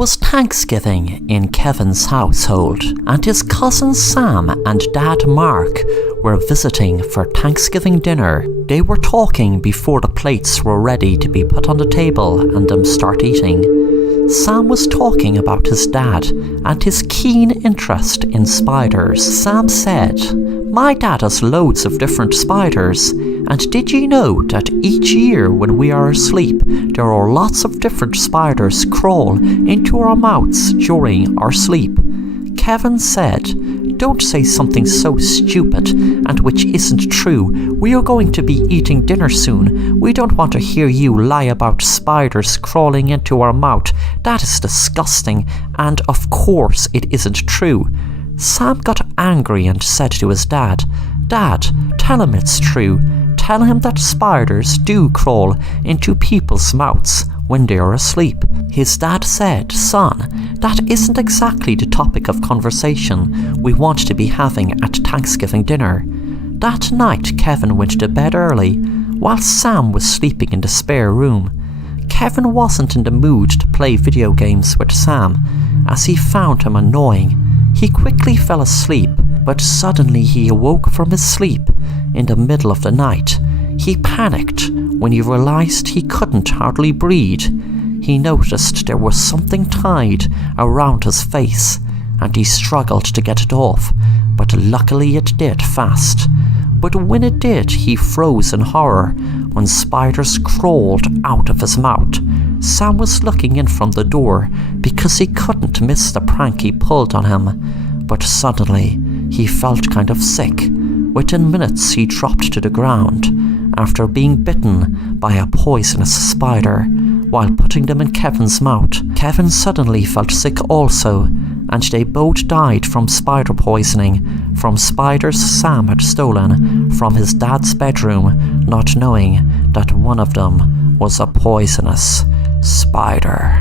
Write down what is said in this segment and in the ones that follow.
was Thanksgiving in Kevin's household, and his cousin Sam and Dad Mark were visiting for Thanksgiving dinner. They were talking before the plates were ready to be put on the table and them start eating. Sam was talking about his dad and his keen interest in spiders. Sam said, "My dad has loads of different spiders, and did you know that each year when we are asleep, there are lots of different spiders crawl into our mouths during our sleep?" Kevin said, "Don't say something so stupid and which isn't true. We are going to be eating dinner soon. We don't want to hear you lie about spiders crawling into our mouth. That is disgusting, and of course it isn't true." Sam got angry and said to his dad, "Dad, tell him it's true. Tell him that spiders do crawl into people's mouths when they are asleep." His dad said, "Son, that isn't exactly the topic of conversation we want to be having at Thanksgiving dinner." That night, Kevin went to bed early, while Sam was sleeping in the spare room. Kevin wasn't in the mood to play video games with Sam, as he found him annoying. He quickly fell asleep, but suddenly he awoke from his sleep in the middle of the night. He panicked when he realized he couldn't hardly breathe. He noticed there was something tied around his face, and he struggled to get it off, but luckily it did fast. But when it did, he froze in horror when spiders crawled out of his mouth. Sam was looking in from the door because he couldn't miss the prank he pulled on him, but suddenly he felt kind of sick. Within minutes he dropped to the ground after being bitten by a poisonous spider while putting them in Kevin's mouth. Kevin suddenly felt sick also, and they both died from spider poisoning from spiders Sam had stolen from his dad's bedroom, not knowing that one of them was a poisonous spider.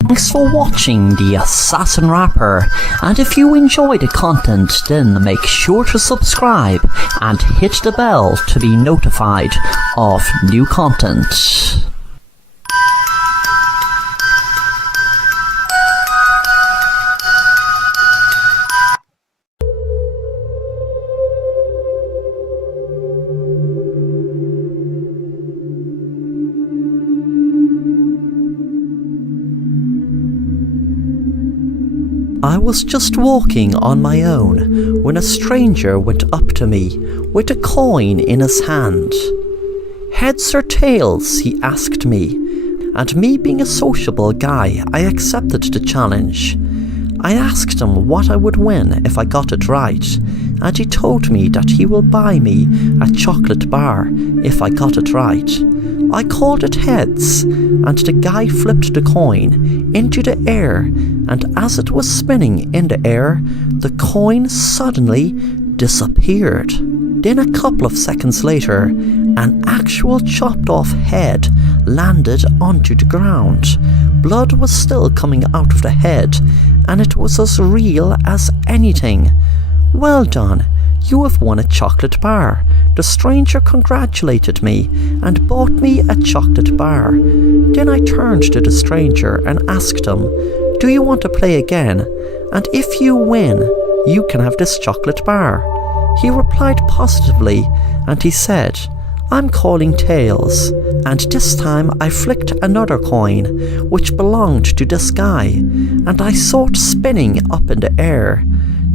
Thanks for watching the Assassin Rapper, and if you enjoy the content, then make sure to subscribe and hit the bell to be notified of new content. I was just walking on my own when a stranger went up to me with a coin in his hand. "Heads or tails?" he asked me, and me being a sociable guy, I accepted the challenge. I asked him what I would win if I got it right, and he told me that he will buy me a chocolate bar if I got it right. I called it heads, and the guy flipped the coin into the air, and as it was spinning in the air, the coin suddenly disappeared. Then a couple of seconds later, an actual chopped off head landed onto the ground. Blood was still coming out of the head, and it was as real as anything. "Well done, you have won a chocolate bar." The stranger congratulated me and bought me a chocolate bar. Then I turned to the stranger and asked him, "Do you want to play again? And if you win, you can have this chocolate bar." He replied positively, and he said, "I'm calling tails." And this time I flicked another coin, which belonged to this guy, and I saw it spinning up in the air.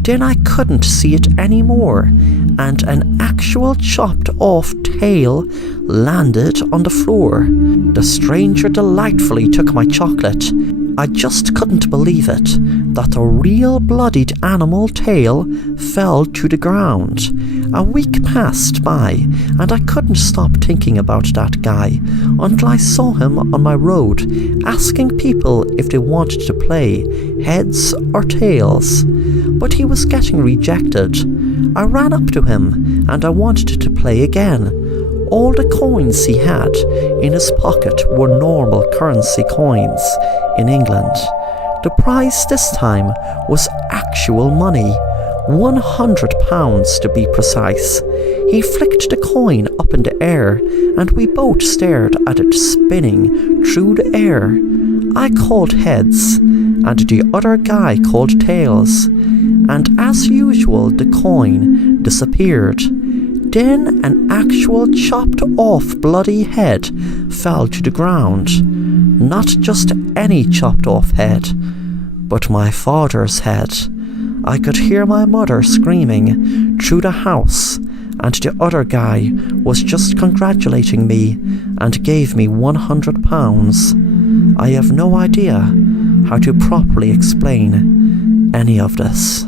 Then I couldn't see it anymore, and an actual chopped off tail landed on the floor. The stranger delightfully took my chocolate. I just couldn't believe it, that a real bloodied animal tail fell to the ground. A week passed by, and I couldn't stop thinking about that guy until I saw him on my road, asking people if they wanted to play heads or tails. But he was getting rejected. I ran up to him, and I wanted to play again. All the coins he had in his pocket were normal currency coins in England. The prize this time was actual money, £100 to be precise. He flicked the coin up in the air, and we both stared at it spinning through the air. I called heads, and the other guy called tails, and as usual the coin disappeared. Then an actual chopped off bloody head fell to the ground. Not just any chopped off head, but my father's head. I could hear my mother screaming through the house, and the other guy was just congratulating me and gave me £100. I have no idea how to properly explain any of this.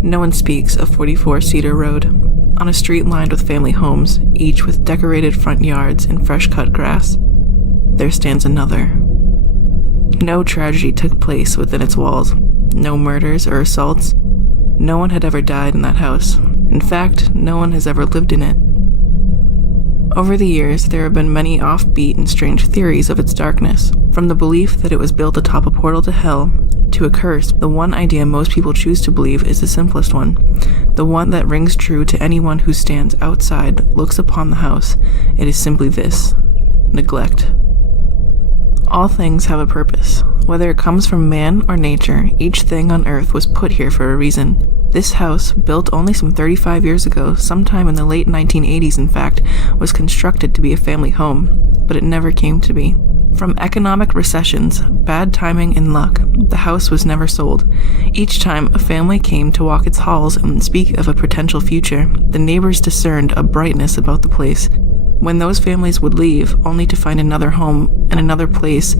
No one speaks of 44 Cedar Road. On a street lined with family homes, each with decorated front yards and fresh-cut grass, there stands another. No tragedy took place within its walls. No murders or assaults. No one had ever died in that house. In fact, no one has ever lived in it. Over the years, there have been many offbeat and strange theories of its darkness. From the belief that it was built atop a portal to hell, to a curse, the one idea most people choose to believe is the simplest one. The one that rings true to anyone who stands outside, looks upon the house. It is simply this: neglect. All things have a purpose. Whether it comes from man or nature, each thing on earth was put here for a reason. This house, built only some 35 years ago, sometime in the late 1980s in fact, was constructed to be a family home, but it never came to be. From economic recessions, bad timing, and luck, the house was never sold. Each time a family came to walk its halls and speak of a potential future, the neighbors discerned a brightness about the place. When those families would leave, only to find another home and another place,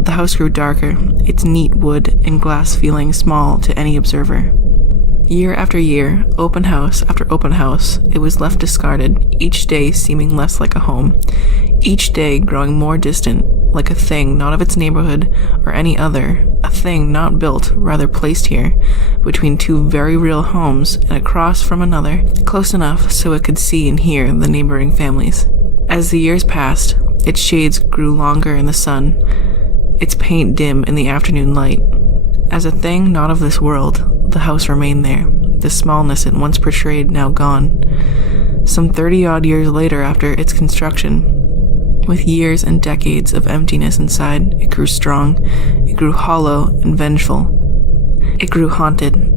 the house grew darker, its neat wood and glass feeling small to any observer. Year after year, open house after open house, it was left discarded, each day seeming less like a home, each day growing more distant, like a thing not of its neighborhood or any other, a thing not built, rather placed here, between two very real homes and across from another, close enough so it could see and hear the neighboring families. As the years passed, its shades grew longer in the sun, its paint dim in the afternoon light. As a thing not of this world, the house remained there, the smallness it once portrayed now gone. Some 30-odd years later after its construction, with years and decades of emptiness inside, it grew strong, it grew hollow and vengeful. It grew haunted.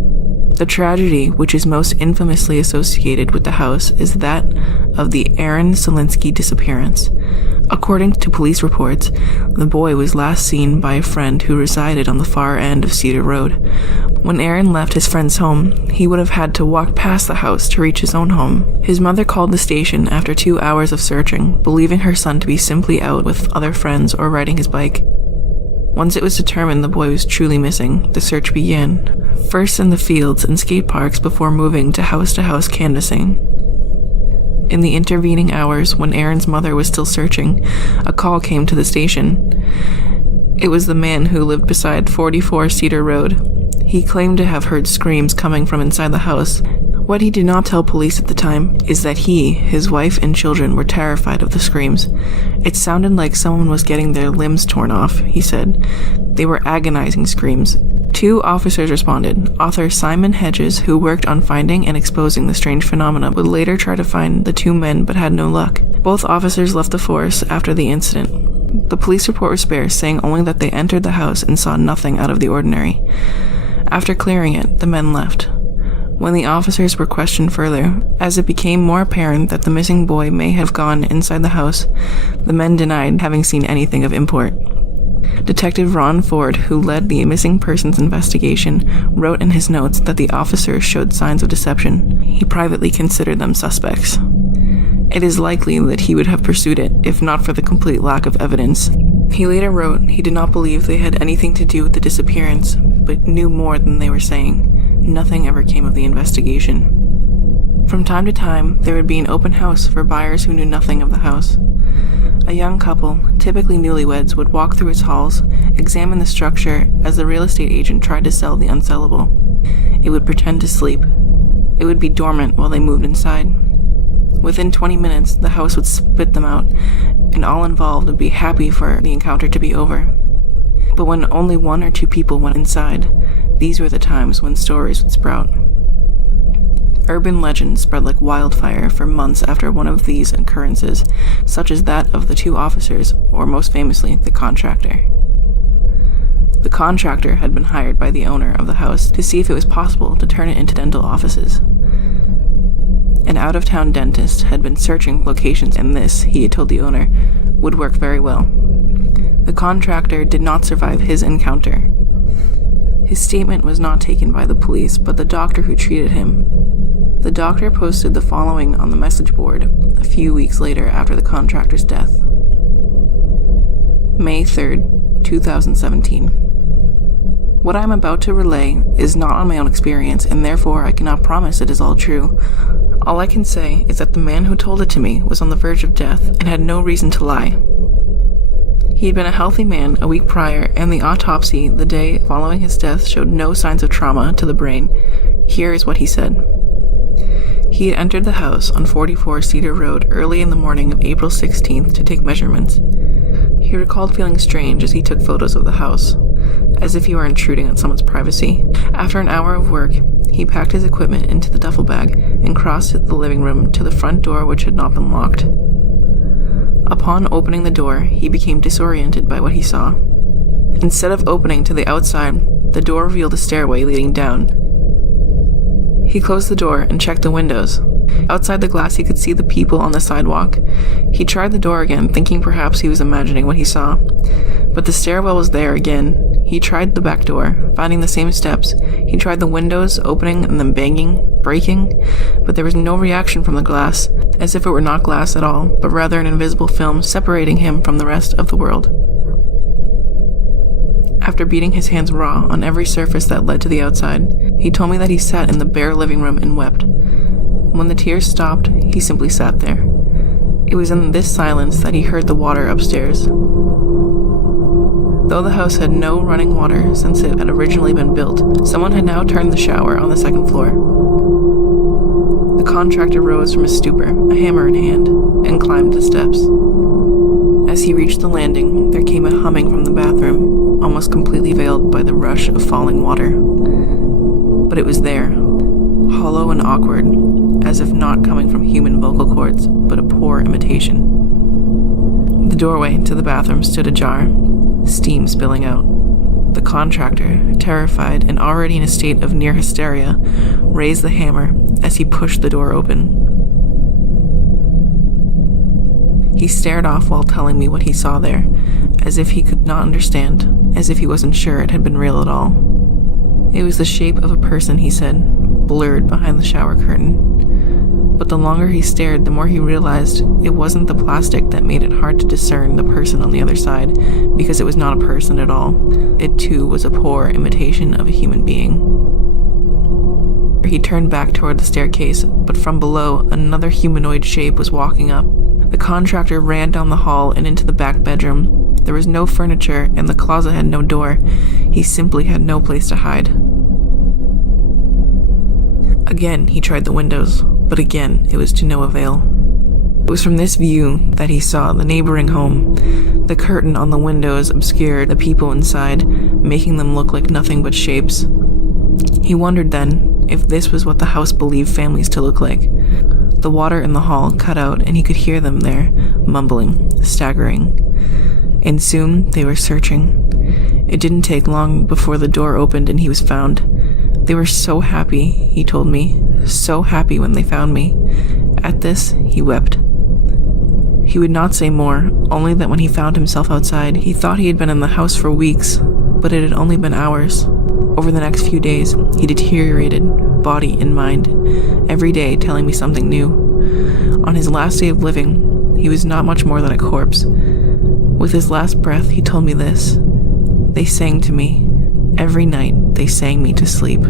The tragedy which is most infamously associated with the house is that of the Aaron Solinsky disappearance. According to police reports, the boy was last seen by a friend who resided on the far end of Cedar Road. When Aaron left his friend's home, he would have had to walk past the house to reach his own home. His mother called the station after 2 hours of searching, believing her son to be simply out with other friends or riding his bike. Once it was determined the boy was truly missing, the search began, first in the fields and skate parks before moving to house canvassing. In the intervening hours, when Aaron's mother was still searching, a call came to the station. It was the man who lived beside 44 Cedar Road. He claimed to have heard screams coming from inside the house. What he did not tell police at the time is that he, his wife, and children were terrified of the screams. It sounded like someone was getting their limbs torn off, he said. They were agonizing screams. 2 officers responded. Author Simon Hedges, who worked on finding and exposing the strange phenomena, would later try to find the 2 men but had no luck. Both officers left the force after the incident. The police report was sparse, saying only that they entered the house and saw nothing out of the ordinary. After clearing it, the men left. When the officers were questioned further, as it became more apparent that the missing boy may have gone inside the house, the men denied having seen anything of import. Detective Ron Ford, who led the missing persons investigation, wrote in his notes that the officers showed signs of deception. He privately considered them suspects. It is likely that he would have pursued it, if not for the complete lack of evidence. He later wrote he did not believe they had anything to do with the disappearance, but knew more than they were saying. Nothing ever came of the investigation. From time to time, there would be an open house for buyers who knew nothing of the house. A young couple, typically newlyweds, would walk through its halls, examine the structure as the real estate agent tried to sell the unsellable. It would pretend to sleep. It would be dormant while they moved inside. Within 20 minutes, the house would spit them out, and all involved would be happy for the encounter to be over. But when only 1 or 2 people went inside, these were the times when stories would sprout. Urban legends spread like wildfire for months after one of these occurrences, such as that of the 2 officers, or most famously, the contractor. The contractor had been hired by the owner of the house to see if it was possible to turn it into dental offices. An out-of-town dentist had been searching locations, and this, he had told the owner, would work very well. The contractor did not survive his encounter. His statement was not taken by the police, but the doctor who treated him. The doctor posted the following on the message board a few weeks later after the contractor's death. May 3rd, 2017. What I am about to relay is not on my own experience, and therefore I cannot promise it is all true. All I can say is that the man who told it to me was on the verge of death and had no reason to lie. He had been a healthy man a week prior, and the autopsy the day following his death showed no signs of trauma to the brain. Here is what he said. He had entered the house on 44 Cedar Road early in the morning of April 16th to take measurements. He recalled feeling strange as he took photos of the house, as if he were intruding on someone's privacy. After an hour of work, he packed his equipment into the duffel bag and crossed the living room to the front door, which had not been locked. Upon opening the door, he became disoriented by what he saw. Instead of opening to the outside, the door revealed a stairway leading down. He closed the door and checked the windows. Outside the glass, he could see the people on the sidewalk. He tried the door again, thinking perhaps he was imagining what he saw. But the stairwell was there again. He tried the back door, finding the same steps. He tried the windows, opening and then banging, breaking, but there was no reaction from the glass, as if it were not glass at all, but rather an invisible film separating him from the rest of the world. After beating his hands raw on every surface that led to the outside, he told me that he sat in the bare living room and wept. When the tears stopped, he simply sat there. It was in this silence that he heard the water upstairs. Though the house had no running water since it had originally been built, someone had now turned the shower on the second floor. The contractor rose from his stupor, a hammer in hand, and climbed the steps. As he reached the landing, there came a humming from the bathroom, almost completely veiled by the rush of falling water. But it was there, hollow and awkward, as if not coming from human vocal cords, but a poor imitation. The doorway to the bathroom stood ajar, steam spilling out. The contractor, terrified and already in a state of near hysteria, raised the hammer as he pushed the door open. He stared off while telling me what he saw there, as if he could not understand, as if he wasn't sure it had been real at all. It was the shape of a person, he said, blurred behind the shower curtain. But the longer he stared, the more he realized it wasn't the plastic that made it hard to discern the person on the other side, because it was not a person at all. It too was a poor imitation of a human being. He turned back toward the staircase, but from below, another humanoid shape was walking up. The contractor ran down the hall and into the back bedroom. There was no furniture, and the closet had no door. He simply had no place to hide. Again, he tried the windows, but again, it was to no avail. It was from this view that he saw the neighboring home. The curtain on the windows obscured the people inside, making them look like nothing but shapes. He wondered then if this was what the house believed families to look like. The water in the hall cut out, and he could hear them there, mumbling, staggering. And soon they were searching. It didn't take long before the door opened and he was found. They were so happy, he told me, so happy when they found me. At this, he wept. He would not say more, only that when he found himself outside, he thought he had been in the house for weeks, but it had only been hours. Over the next few days, he deteriorated, body and mind, every day telling me something new. On his last day of living, he was not much more than a corpse. With his last breath, he told me this. They sang to me. Every night, they sang me to sleep.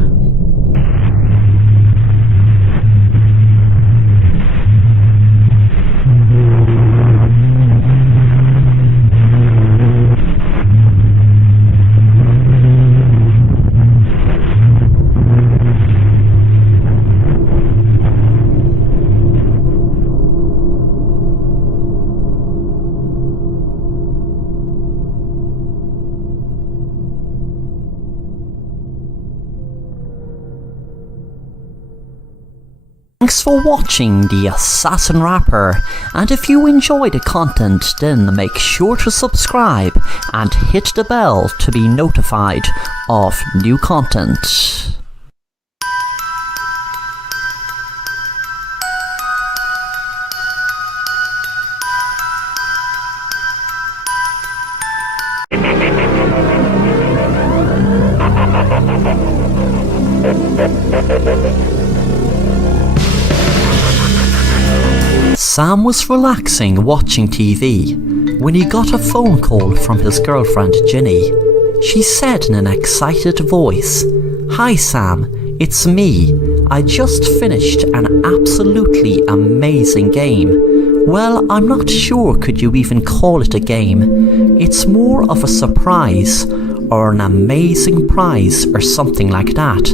Thanks for watching the Assassin Rapper, and if you enjoy the content then make sure to subscribe and hit the bell to be notified of new content. Sam was relaxing watching TV when he got a phone call from his girlfriend Ginny. She said in an excited voice, "Hi Sam, it's me. I just finished an absolutely amazing game. Well, I'm not sure could you even call it a game. It's more of a surprise or an amazing prize or something like that.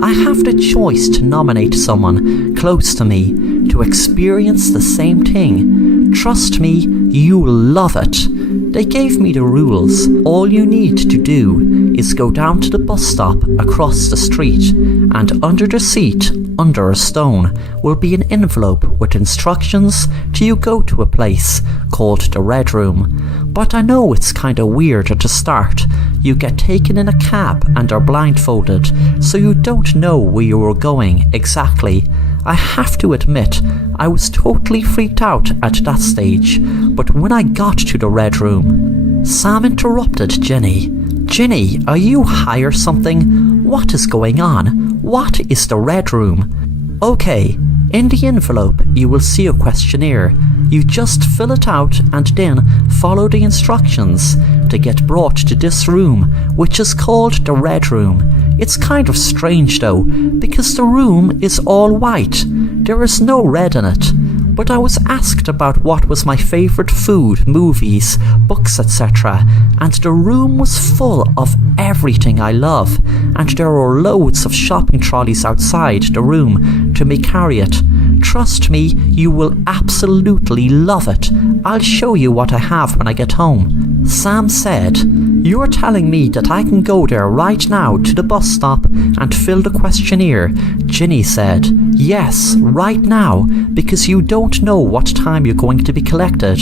I have the choice to nominate someone close to me to experience the same thing. Trust me, you'll love it. They gave me the rules. All you need to do is go down to the bus stop across the street, and under the seat, under a stone, will be an envelope with instructions to you go to a place called the Red Room. But I know it's kinda weird at the start. You get taken in a cab and are blindfolded, so you don't know where you are going exactly. I have to admit, I was totally freaked out at that stage, but when I got to the Red Room..." Sam interrupted Jenny. "Ginny, are you high or something? What is going on? What is the Red Room?" "Okay, in the envelope you will see a questionnaire. You just fill it out and then follow the instructions to get brought to this room, which is called the Red Room. It's kind of strange though, because the room is all white. There is no red in it. But I was asked about what was my favourite food, movies, books, etc. and the room was full of everything I love, and there are loads of shopping trolleys outside the room to me carry it. Trust me, you will absolutely love it. I'll show you what I have when I get home." Sam said, "You're telling me that I can go there right now to the bus stop and fill the questionnaire?" Ginny said, "Yes, right now, because you don't know what time you're going to be collected."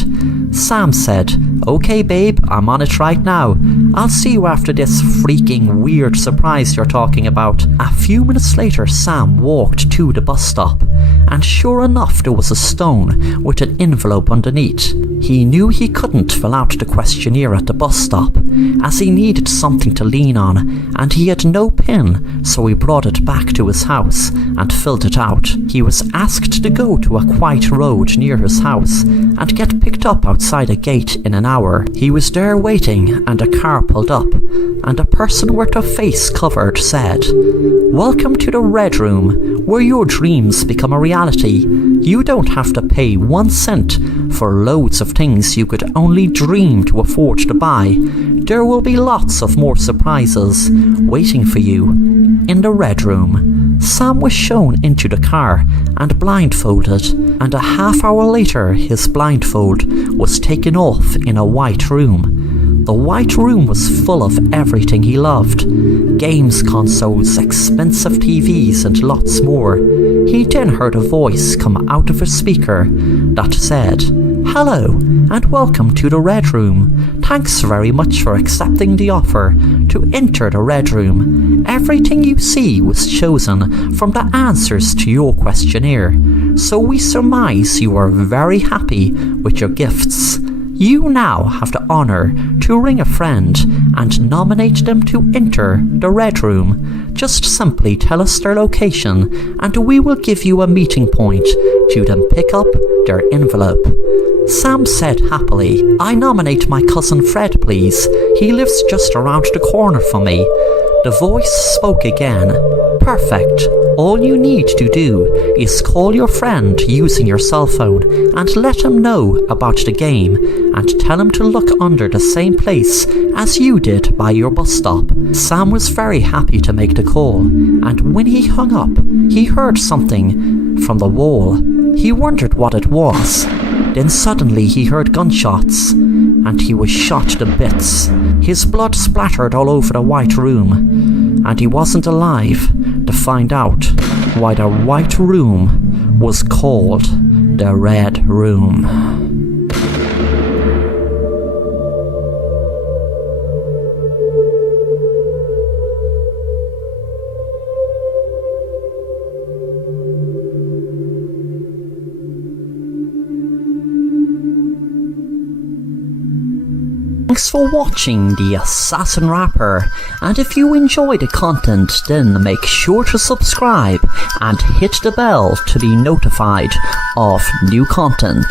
Sam said, "Okay babe, I'm on it right now. I'll see you after this freaking weird surprise you're talking about." A few minutes later, Sam walked to the bus stop, and sure enough there was a stone with an envelope underneath. He knew he couldn't fill out the questionnaire at the bus stop, as he needed something to lean on, and he had no pen, so he brought it back to his house and filled it out. He was asked to go to a quiet road near his house and get picked up outside a gate in an hour. He was there waiting, and a car pulled up, and a person with a face covered said, "Welcome to the Red Room, where your dreams become a reality. You don't have to pay 1 cent for loads of things you could only dream to afford to buy. There will be lots of more surprises waiting for you in the Red Room." Sam was shown into the car and blindfolded, and a half hour later his blindfold was taken off in a white room. The white room was full of everything he loved: games consoles, expensive TVs and lots more. He then heard a voice come out of a speaker that said, "Hello and welcome to the Red Room. Thanks very much for accepting the offer to enter the Red Room. Everything you see was chosen from the answers to your questionnaire, so we surmise you are very happy with your gifts. You now have the honour to ring a friend and nominate them to enter the Red Room. Just simply tell us their location and we will give you a meeting point to then pick up their envelope." Sam said happily, "I nominate my cousin Fred, please. He lives just around the corner from me." The voice spoke again. "Perfect. All you need to do is call your friend using your cell phone and let him know about the game and tell him to look under the same place as you did by your bus stop." Sam was very happy to make the call, and when he hung up, he heard something from the wall. He wondered what it was. Then suddenly he heard gunshots, and he was shot to bits. His blood splattered all over the white room, and he wasn't alive to find out why the white room was called the Red Room. Thanks for watching The Assassin Rapper, and if you enjoy the content, then make sure to subscribe and hit the bell to be notified of new content.